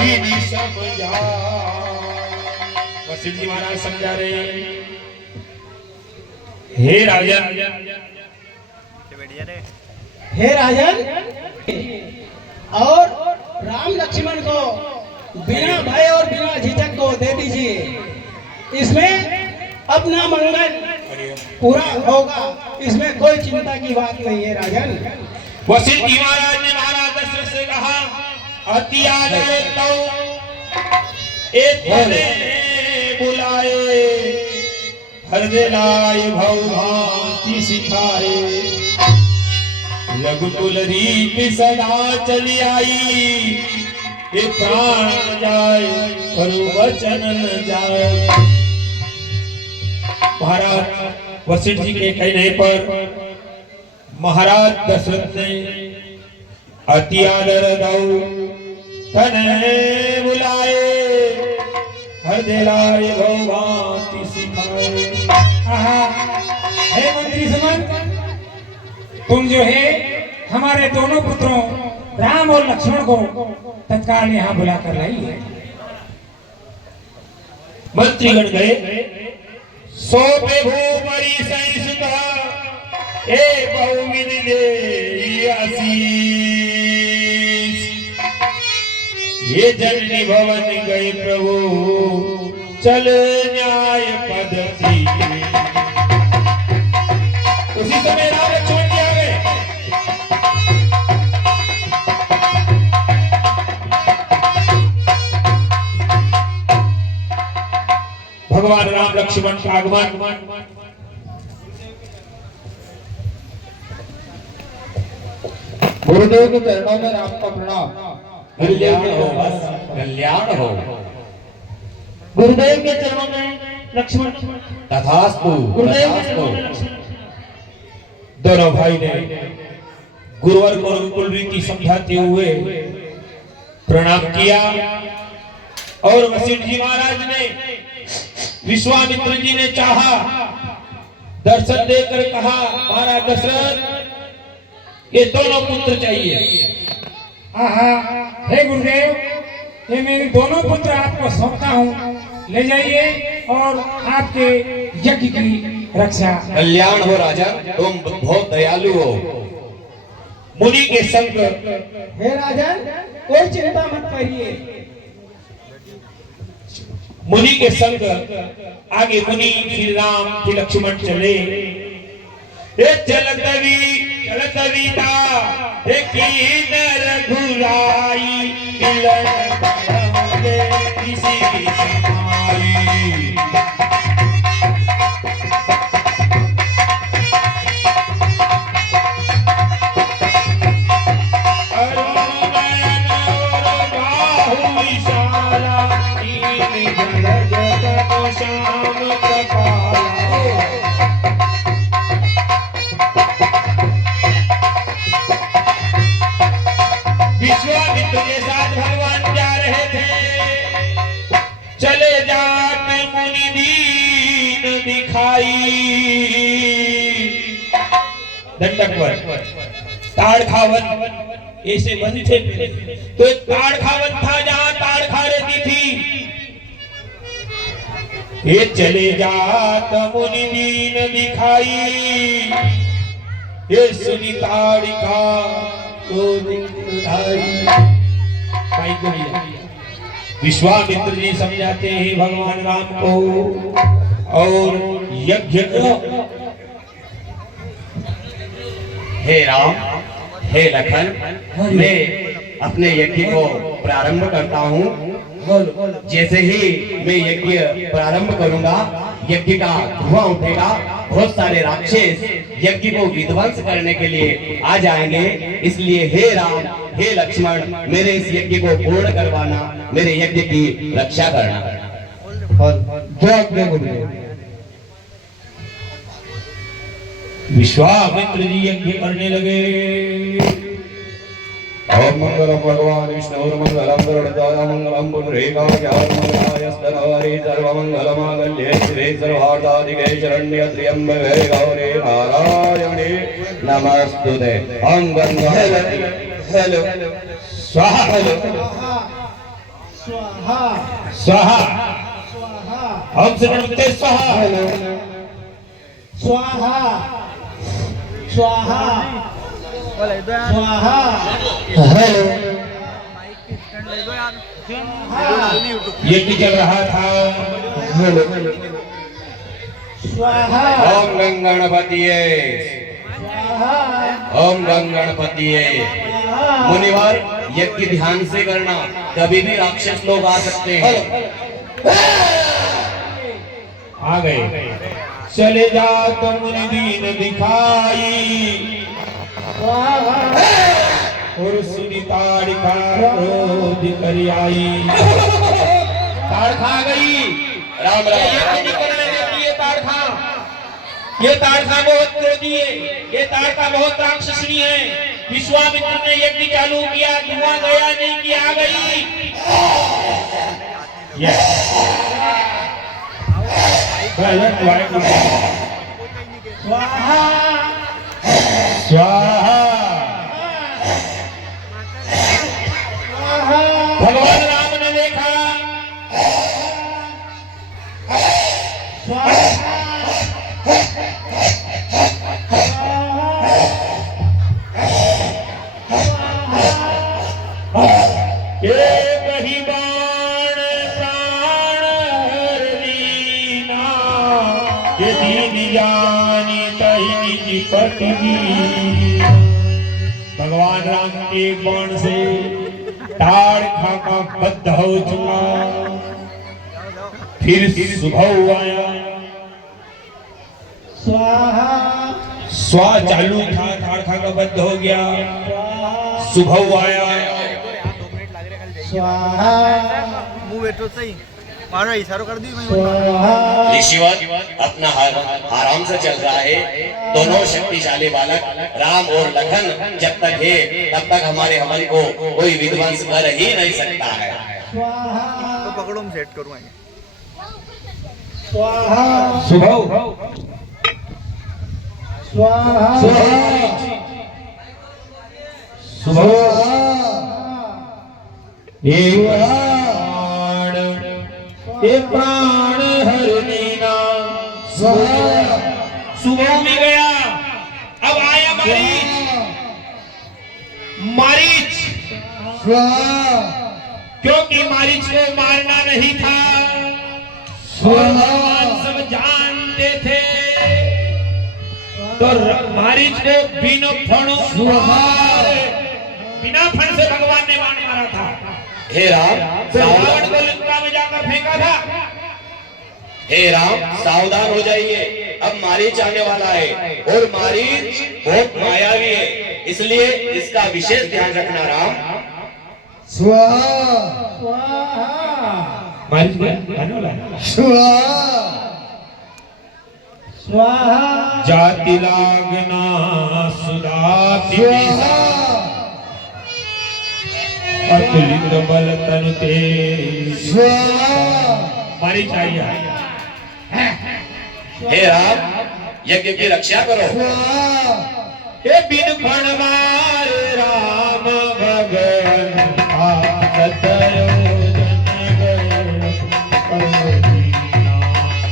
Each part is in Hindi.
नहीं समझा। वशिष्ठ जी महाराज समझा रहे, हे राजन, हे राजन, और राम लक्ष्मण को बिना भय और बिना झिझक को दे दीजिए। इसमें अपना मंगल पूरा होगा, इसमें कोई चिंता की बात नहीं है राजन। वशिष्ठ जी महाराज ने महाराज दशरथ से कहा, अति आदर तो बुलाए, हृदय लाए भव भांति सिखाए, लघुकुल रीति सदा चली आई, ये प्राण न जाए पर वचन न जाए। महाराज वशिष्ठ जी के कहने पर महाराज दशरथ ने अति आदर दऊ तने बुलाए, हृदय लाए भव भांति सिखाए। हे मंत्री समन, तुम जो है हमारे दोनों पुत्रों राम और लक्ष्मण को तत्काल यहाँ बुला कर लाई है। मंत्रीगण गए, सौंपे भूपरि संसुता, ए बहुविध दे आशीष। ये जननी भवन गए प्रभु, चल न्याय पद्धति। उसी समय राम लक्ष्मण जी आ गए। भगवान राम लक्ष्मण का आगमन गुरुदेव के चरणों में आपका प्रणाम। कल्याण हो, बस कल्याण हो। गुरुदेव के चरणों में लक्ष्मण, तथास्तु, गुरुदेव के चरणों में तथास्तु। लक्ष्मण। दोनों भाई ने गुरुवर को कुल रीति समझाते हुए प्रणाम किया और वशिष्ठ जी महाराज ने, विश्वामित्र जी ने चाहा, दर्शन देकर कहा, महाराज दशरथ ये दोनों पुत्र चाहिए। हे गुरुदेव, ये मेरे दोनों पुत्र आपको सौंपता हूँ, ले जाइए और आपके यज्ञ की रक्षा। कल्याण हो राजा, तुम बहुत दयालु हो। मुनि के संग, हे राजन, कोई चिंता मत करिए। मुनि के संग आगे मुनि श्री राम श्री लक्ष्मण चले। चलत वीता रघुराई, किसी की समाई। विश्वामित्र के साथ भगवान जा रहे थे, चले जात मुनि दीन दिखाई। दंडक ताड़ खावन ऐसे बंद थे, तो एक ताड़ खावन था जहां ताड़ खा रहती थी। ये चले जात मुनि दीन दिखाई, ये सुनी ताड़िका तो विश्वामित्र जी समझाते हैं भगवान राम को और यज्ञ। हे राम, हे लखन, मैं अपने यज्ञ को प्रारंभ करता हूँ। जैसे ही मैं यज्ञ प्रारंभ करूंगा, यज्ञ का धुआं उठेगा, बहुत सारे राक्षस यज्ञ को विध्वंस करने के लिए आ जाएंगे। इसलिए हे राम, हे लक्ष्मण, मेरे इस यज्ञ को पूर्ण करवाना, मेरे यज्ञ की रक्षा करना। विश्वामित्र जी यज्ञ करने लगे। ओम मंगलम भगवान विष्णु मंगलम गरुड़ध्वज मंगलम पुंडरीकाय मंगलाय स्तनवरे सर्वमंगलमांगल्ये शिवे सर्वार्थसाधिके शरण्ये त्र्यंबके गौरी नारायणे नमस्तुते। ओम गंगा हेलो स्वाहा। स्वाहा स्वाहा स्वाहा हम से नमस्ते स्वाहा स्वाहा स्वाहा स्वाहा यज्ञ चल रहा था। स्वाहा ओम गंगणपतिये स्वाहा ओम गंगणपतिये। मुनिवर यज्ञ ध्यान से करना, कभी भी राक्षस लोग आ सकते हैं। आ गए। चले जा तो मुनि दीन दिखाई स्वाहा और सुनी ताड़िका क्रोध कर आई। ताड़ खा गई। राम ये राम। नहीं करने देती ये ताड़खा। ये ताड़खा बहुत क्रोधी है। ये ताड़का बहुत राक्षसनी है। विश्वामित्र ने यज्ञ चालू किया, धुआं गया नहीं कि आ गई। Yes. स्वाहा स्वाहा। स्वाहा भगवान राम ने देखा स्वाहा एक ही बाण प्राण हर दीना, ये दीन जानी तही निज पति की। भगवान राम के बाण से ताड़का का बद्ध हो चुका। फिर सुबह आया। स्वाहा स्वा चालू था, ताड़का का बद्ध हो गया। सुबह आया। स्वाहा मुंह बैठो सही मारो इशारों कर दी मैं स्वाहा ऋषिवर अपना आराम से चल रहा है। दोनों शक्तिशाली बालक राम और लखन जब तक है तब तक हमारे हवन को कोई विध्वंस कर ही नहीं सकता है। स्वाहा तो पकड़ो मैं सेट करूँ आगे स्वाहा सुबह स्वाहा सुबह ये प्राण हर दीना। सुबह में गया। अब आया मारीच। मारीच क्योंकि मारीच को मारना नहीं था और भगवान सब जानते थे। तो मारीच को बिना फण से भगवान ने बाण मारा था। हे राम रावण को लंका में जाकर फेंका था। हे राम सावधान हो जाइए, अब मारीच आने वाला है और मारीच बहुत मायावी है, इसलिए इसका विशेष ध्यान रखना राम। मारीच गया आने वाला है। स्वाहा जाति लागना सुदाति अतुलित बल तनु तेज। मारीच आया। हे राम यज्ञ की रक्षा करो। हे बिन फण मार राम भगवन आसत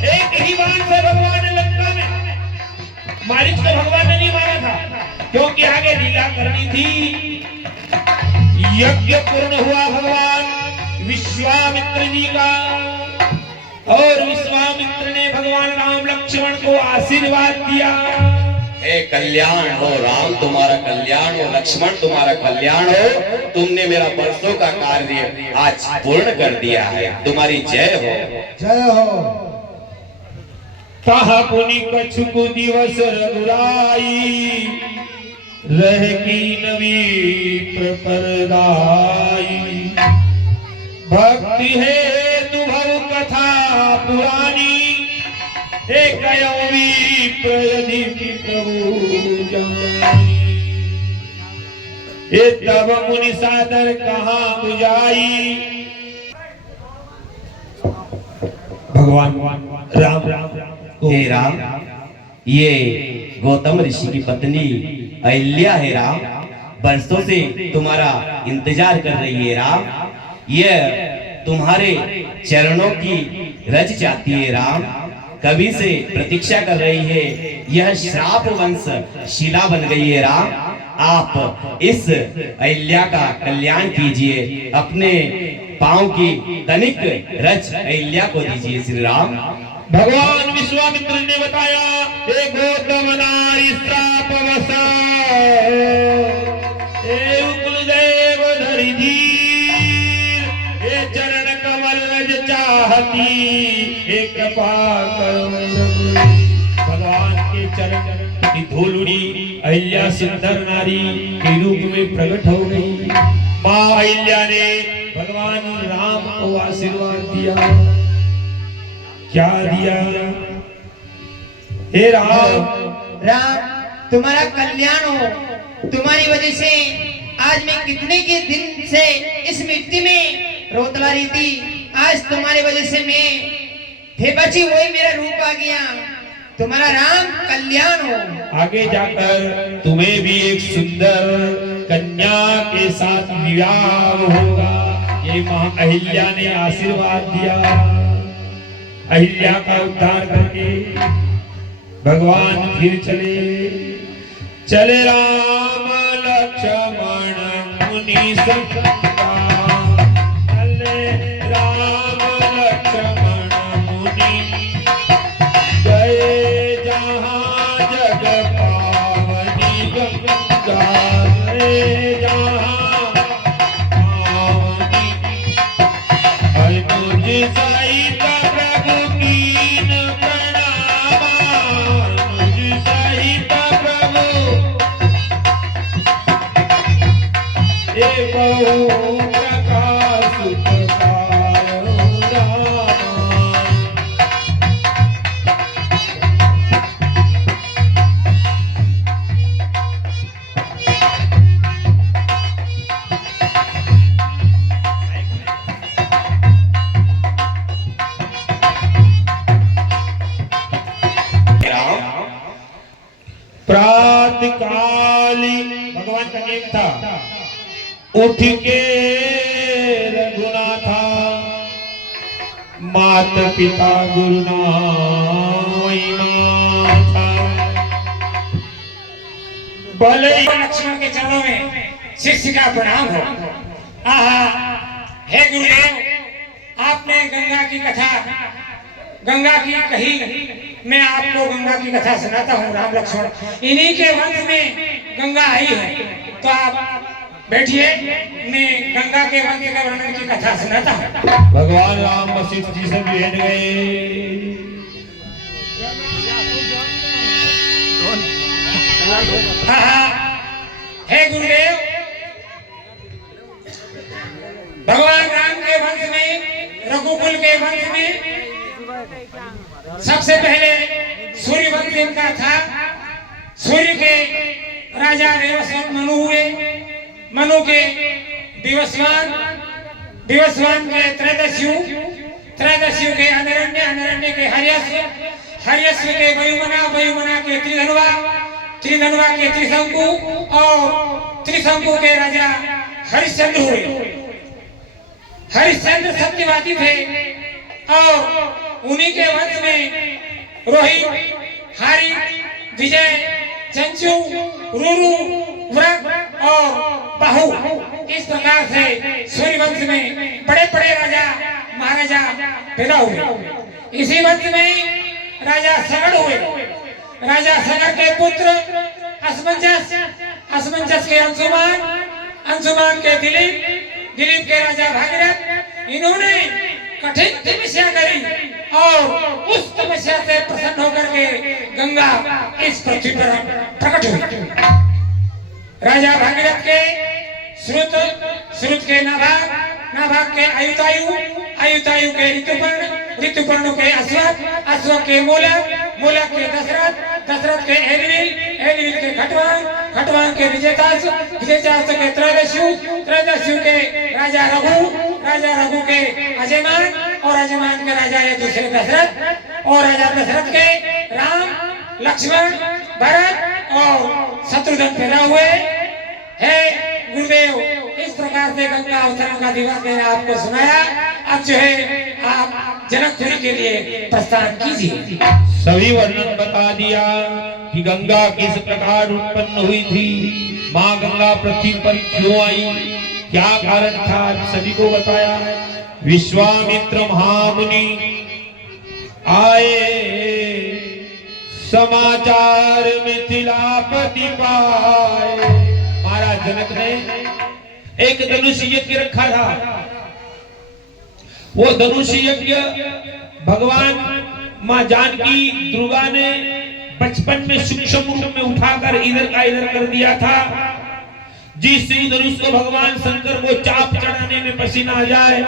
एक ही बाण से भगवान ने लंका में मारीच को भगवान ने नहीं मारा था, क्योंकि आगे लीला करनी थी। यज्ञ पूर्ण हुआ भगवान विश्वामित्र जी का, और विश्वामित्र ने भगवान राम लक्ष्मण को आशीर्वाद दिया। हे कल्याण हो राम, तुम्हारा कल्याण हो, लक्ष्मण तुम्हारा कल्याण हो। तुमने मेरा बरसों का कार्य आज पूर्ण कर दिया है, तुम्हारी जय हो। जय हो कहा पुनि कछुकु दिवस रघुराई, रह की नवी प्रपरदाई। भक्ति है तुभव कथा पुरानी, एक प्रयधि प्रभु जानी। ये तब मुनि सादर कहाँ बुझाई। भगवान राम हे राम ये गौतम ऋषि की पत्नी अहिल्या है राम, बरसों से तुम्हारा इंतजार कर रही है राम। ये तुम्हारे चरणों की रज जाती है राम, कभी से प्रतीक्षा कर रही है, यह श्राप वंश शिला बन गई है राम। आप इस अहिल्या का कल्याण कीजिए, अपने पांव की तनिक रज अहिल्या को दीजिए श्री राम। भगवान विश्वामित्र ने बताया, हे गौतम नारी श्राप वसा, हे कुलदेव धरि धीर, हे चरण कमल रज चाहती, हे कृपा करो रघुवीर। भगवान के चरण की धूल उड़ी, अहिल्या सुंदर नारी के रूप में प्रकट हो गई। माँ अहिल्या ने भगवान राम को आशीर्वाद दिया। क्या दिया? हे राम, तुम्हारा कल्याण हो। तुम्हारी वजह से आज मैं कितने के दिन से इस मिट्टी में रोतला रही थी, आज तुम्हारी वजह से मैं थे बची, वही मेरा रूप आ गया। तुम्हारा राम कल्याण हो। आगे जाकर तुम्हें भी एक सुंदर कन्या के साथ विवाह होगा, ये माँ अहिल्या ने आशीर्वाद दिया। अहिल्या का उद्धार करके भगवान फिर चले राम लक्ष्मण मुनि संगा, चले राम लक्ष्मण मुनि, गए जहाँ जग पावनी गंगा, गए जहाँ पावनी, अनुज सहित प्रभु कीन प्रणामा, अनुज सहित प्रभु ए बहु प्रकाश पायो रामा। प्रातःकाली भगवान का नेम था, उठ के रघुनाथा, माता पिता गुरु नाथा, भले लक्ष्मण के चरणों में शिष्य का प्रणाम हो। आहा, हे गुरुदेव, आपने गंगा की कथा, गंगा की कही, मैं आपको गंगा की कथा सुनाता हूँ। राम लक्ष्मण, इन्हीं के वंश में गंगा आई है, तो आप बैठिए, मैं गंगा के वंश के वर्णन की कथा सुनाता हूँ। भगवान राम वशिष्ठ जी से भेंट गए। हे गुरुदेव, भगवान राम के वंश में, रघुकुल के वंश में सबसे पहले सूर्य वंश इनका था। सूर्य के राजा देवस्वत मनु हुए, मनु के दिवसवान, दिवसवान के त्रयोदस्यु, त्रयोदस्यु के अनरण्य, अनरण्य के हर्यस्व, हर्यस्व के वयुमना, वयुमना के त्रिधनुआ, त्रिधनुआ के त्रिशंकु, और त्रिशंकु के राजा हरिश्चंद्र हुए। हरिश्चंद्र सत्यवादी थे, और उन्हीं के वंश में रोहित, हारी, विजय, चंचू, रुरु, व्रत और बाहु, इस प्रकार से सूर्य वंश में बड़े बड़े राजा महाराजा पैदा हुए। इसी वंश में राजा सगड़ हुए। राजा सगड़ के पुत्र असमंजस, असमंजस के अंशुमान, अंशुमान के दिलीप, दिलीप के राजा भागीरथ। इन्होंने कठिन तपस्या करी, और उस तपस्या से प्रसन्न होकर के गंगा इस पृथ्वी पर प्रकट हुई। राजा भागीरथ के श्रुत, श्रुत के नाभाग, नाभाग के आयुतायु, आयुतायु के ऋतुपर्ण, ऋतुपर्ण के अश्वक, अश्वक के मूलक, मूलक के दशरथ, दशरथ के एलिविल, एलिविल के खटवान, खटवान के विजयतास, विजयतास के त्रयोदस्यु, त्रयोदस्यु के राजा रघु, राजा रघु के अजयमान, और अजयमान के राजा ये दूसरे दशरथ, और राजा दशरथ के राम, लक्ष्मण, भरत और शत्रुघ्न पैदा हुए। हे गुरुदेव, इस प्रकार से गंगा अवतरण का दिवस मैंने आपको सुनाया। अब जो है आप जनकपुरी के लिए प्रस्थान कीजिए। सभी वर्णन बता दिया कि गंगा किस प्रकार उत्पन्न हुई थी, माँ गंगा पृथ्वी पर क्यों आई, क्या कारण था, सभी को बताया। विश्वामित्र महामुनि आए, समाचार मिथिलापति पाए। महाराज जनक ने एक धनुष यज्ञ रखा था। वो धनुष यज्ञ भगवान माँ जानकी दुर्गा ने बचपन में सूक्ष्म रूप में उठाकर इधर का इधर कर दिया था। जिस धनुष को भगवान शंकर को चाप चढ़ाने में पसीना आ जाए,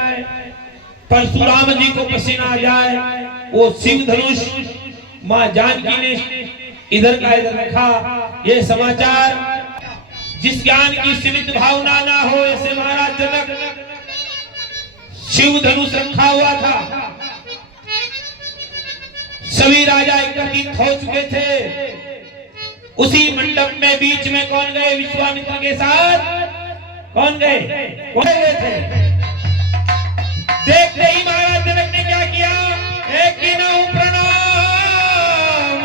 परशुराम जी को पसीना आ जाए, वो शिव धनुष माँ जानकी ने इधर का इधर रखा। ये समाचार जिस ज्ञान की सीमित भावना ना हो, ऐसे महाराज जनक शिव धनुष रखा हुआ था। सभी राजा एकत्रित हो चुके थे। उसी मंडप में बीच में कौन गए? विश्वामित्र के साथ कौन गए? कौन गए थे? देखते ही महाराज जनक ने क्या किया? एक प्रणाम,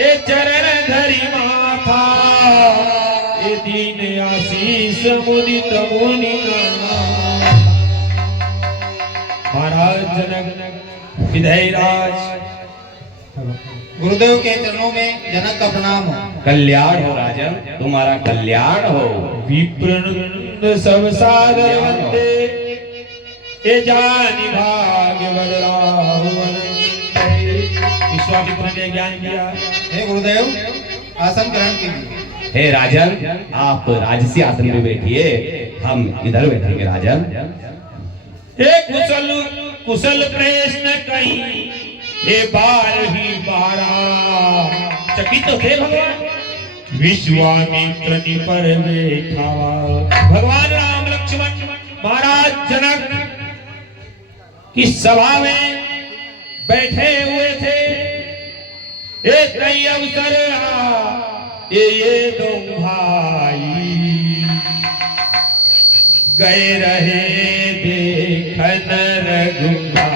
ये चरण धरी माथा, ये दीन आशीष मुदित मुनि। महाराज जनक विधेयराज गुरुदेव के चरणों में जनक का प्रणाम हो। कल्याण हो राजन, तुम्हारा कल्याण हो। विप्रनंद सब सादर वंदे, ये जानि भाग्य बदराहु अनंते। विश्वामित्र ने ज्ञान दिया। हे गुरुदेव, आसन ग्रहण कीजिए। हे राजन, आप राजसी आसन में बैठिए, हम इधर बैठेंगे राजन। एक कुशल प्रश्न कही, हे बार ही बारा। चकित थे भगवान। विश्वामित्र पर बैठा भगवान राम लक्ष्मण महाराज जनक की सभा में बैठे हुए थे। एक कई अवसर ये दो भाई गए रहे देखन रघुनाथ।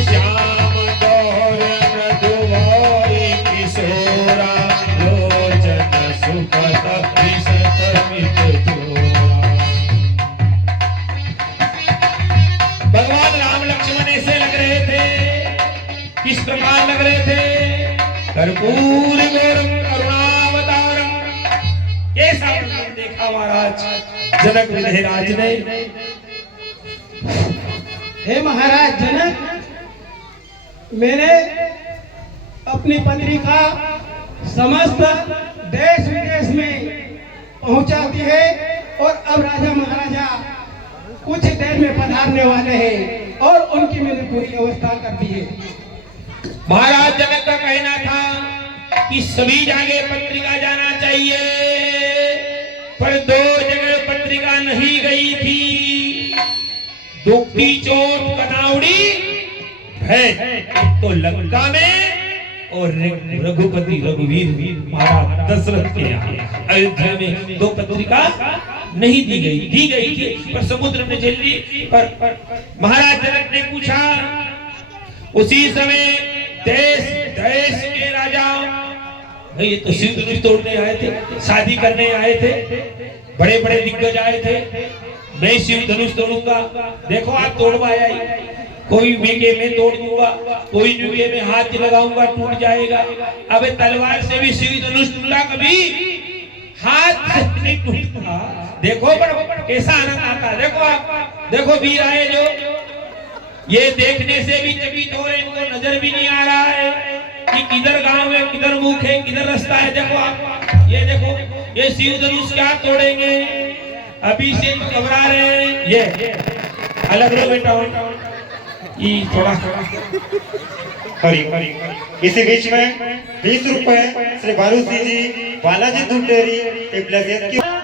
श्याम गौर मधुवरी किशोरा, लोचन सुपत विशत मित जोरा। भगवान राम लक्ष्मण ऐसे लग रहे थे। किस प्रकार लग रहे थे? कर्पूर गौरम करुणावतारम। कैसा वर्णन देखा महाराज जनक विधेयराज ने। हे महाराज जनक, मैंने अपनी पत्रिका समस्त देश विदेश में पहुंचा दी है और अब राजा महाराजा कुछ देर में पधारने वाले हैं और उनकी मैंने पूरी व्यवस्था कर दी है। महाराज जनक का कहना था कि सभी जगह पत्रिका जाना चाहिए, पर 2 जगह पत्रिका नहीं गई थी। दुखी चोट कनाउड़ी है तो लंका में और रघुपति रघुवीर महाराज दशरथ के यहाँ अयोध्या में 2 पत्रिका नहीं दी गई थी, पर समुद्र में झेल ली। पर महाराज जनक ने पूछा। उसी समय देश के राजा, ये तो शिव धनुष तोड़ने आए थे, शादी करने आए थे, बड़े बड़े दिग्गज आए थे। मैं शिव धनुष तोड़ूंगा, देखो आप तोड़वाया ही। कोई बीघे में तोड़ दूंगा, कोई बीघे में हाथ लगाऊंगा टूट जाएगा। अबे तलवार से भी शिव धनुष टूटा, कभी हाथ से नहीं टूटता। देखो कैसा आनंद आता। देखो आप, देखो वीर आए जो, ये देखने से भी चकित हो रहे, इनको नजर भी नहीं आ रहा है कि किधर गांव है, किधर मुख है, किधर रास्ता है। देखो आप, ये देखो, ये शिव धनुष क्या तोड़ेंगे, अभी से घबरा रहे हैं। ये अलग लो बेटा, ये थोड़ा इसी बीच में 20 रुपए श्री बालू सिंह जी, बालाजी दूध डेयरी,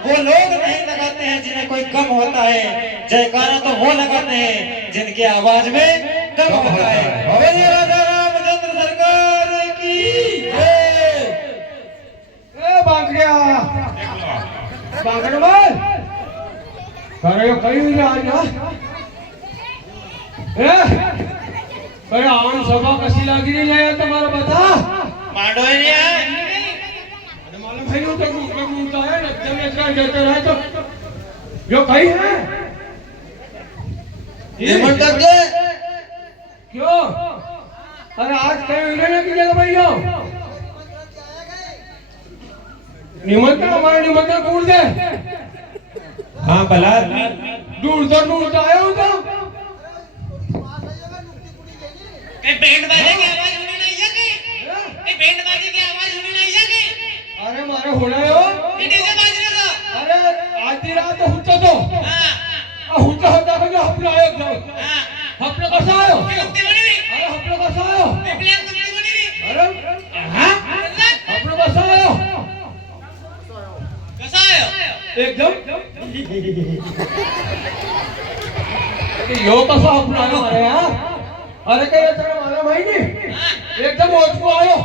वो लोग नहीं लगाते हैं जिन्हें कोई कम होता है। जयकारा तो वो लगाते हैं जिनकी आवाज में दम होता है। कहीं राजा अरे आवन सभा कशी लागली नाही तुम्हाला बता मांडवने अरे मालूम है तो घूमता है एकदम ऐसा कहते रहे तो जो कहीं है ये मंडप दे क्यों अरे आज कहीं उन्होंने की जगह भैया निमंत्रण हमारा निमंत्रण कौन दे हाँ भला दूर से आया हूँ तो बैंड बाजे की आवाज होनी नहीं है कि बैंड बाजे की आवाज होनी नहीं है कि अरे मारे होना है हो डीजे बाजने दो अरे आधी रात हुच्चा तो हां हुच्चा होता है अपना आयो एकदम हां अपने कसा आयो कुत्ते बनी नहीं अरे अपने कसा आयो प्लेन कुत्ते बनी नहीं अरे हां अपने कसा आयो कैसा आयो एकदम यो कसा अपना आयो अरे यार अरे काय तेरा माला भाई नहीं एकदम ओछको आयो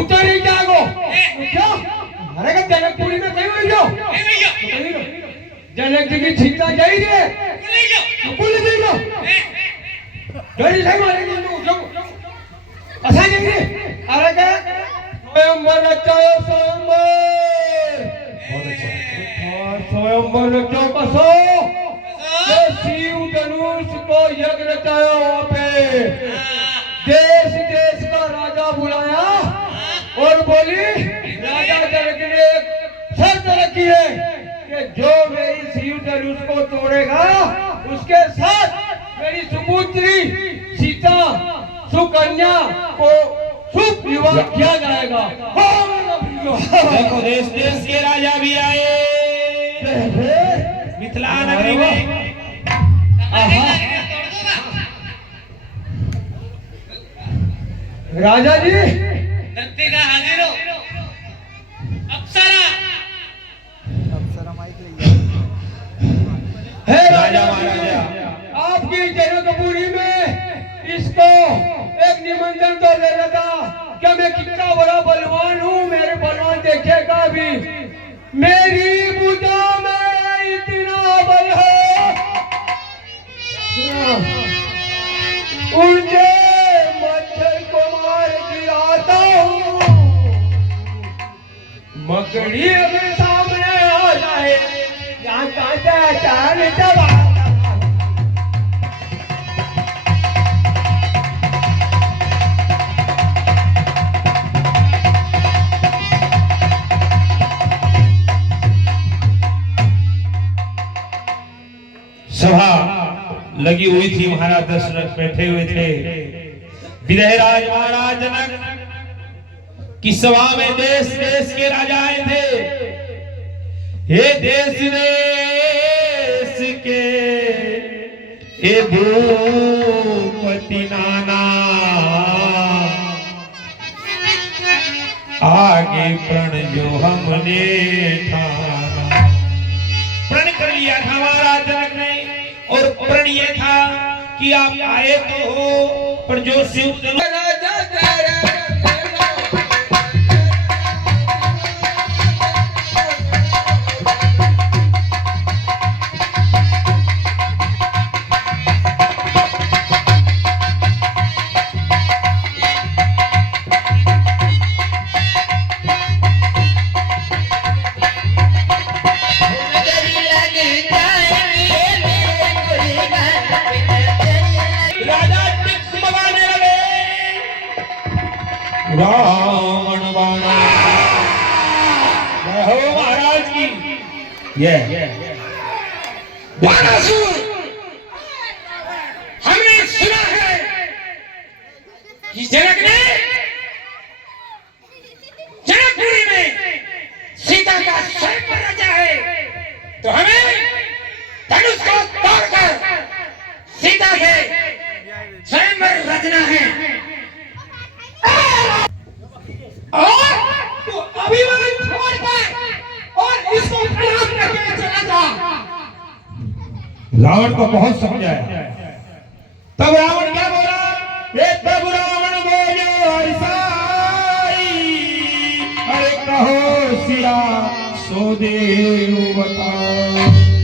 उतरी जागो क्या अरे का जनकपुरी में कहीं हो जाओ नहीं भैया जनक जी की चिंता चाहिए नहीं जाओ बोल दीजिए गरी से मारे जो ऐसा नहीं अरे का स्वयंवर रचायो स्वयंवर बहुत अच्छा और स्वयंवर रचो कसो शिव धनुष को यज्ञ रचाया वहाँ पे देश देश का राजा बुलाया और बोली राजा जनक ने एक शर्त रखी है कि जो मेरी शिव धनुष को तोड़ेगा उसके साथ मेरी सुपुत्री सीता सुकन्या को शुभ विवाह किया जाएगा देखो देश देश के राजा भी आए मिथिला नगरी में राजा जी धरती का हाजिर हो अप्सरा अप्सरा माइक ले है राजा राजा महाराजा आपकी जनकपुरी में इसको एक निमंत्रण तो दे रहा था क्या मैं कितना बड़ा बलवान हूँ मेरे बलवान देखेगा भी मेरी भुजा में इतना बल है उनके मच्छर को मार गिराता हूँ मकड़ी अगर सामने आ जाए यहाँ कांटा चार दबाता सभा लगी हुई थी महाराज दशरथ बैठे हुए थे विदयराज महाराज जनक की सभा में देश देश के राजा आए थे हे देश देश के हे भूपति नाना आगे प्रण जो हमने ठाना प्रण कर लिया था महाराज जनक ने और प्रण ये था कि आप आए तो हो पर जो शिव रावण बाणा हो महाराज की ये बाणासुर हमने सुना है कि जनक ने जनकपुरी में सीता का स्वयंवर रचा है तो हमें धनुष को तोड़कर सीता से स्वयंवर रचना है और तो अभिमान छोड़कर और इसको प्रणाम करके चला जा। रावण को बहुत समझाया तब रावण क्या बोला ये तब रावण बोलो ऐसा अरे कहो सिया सो देव बता।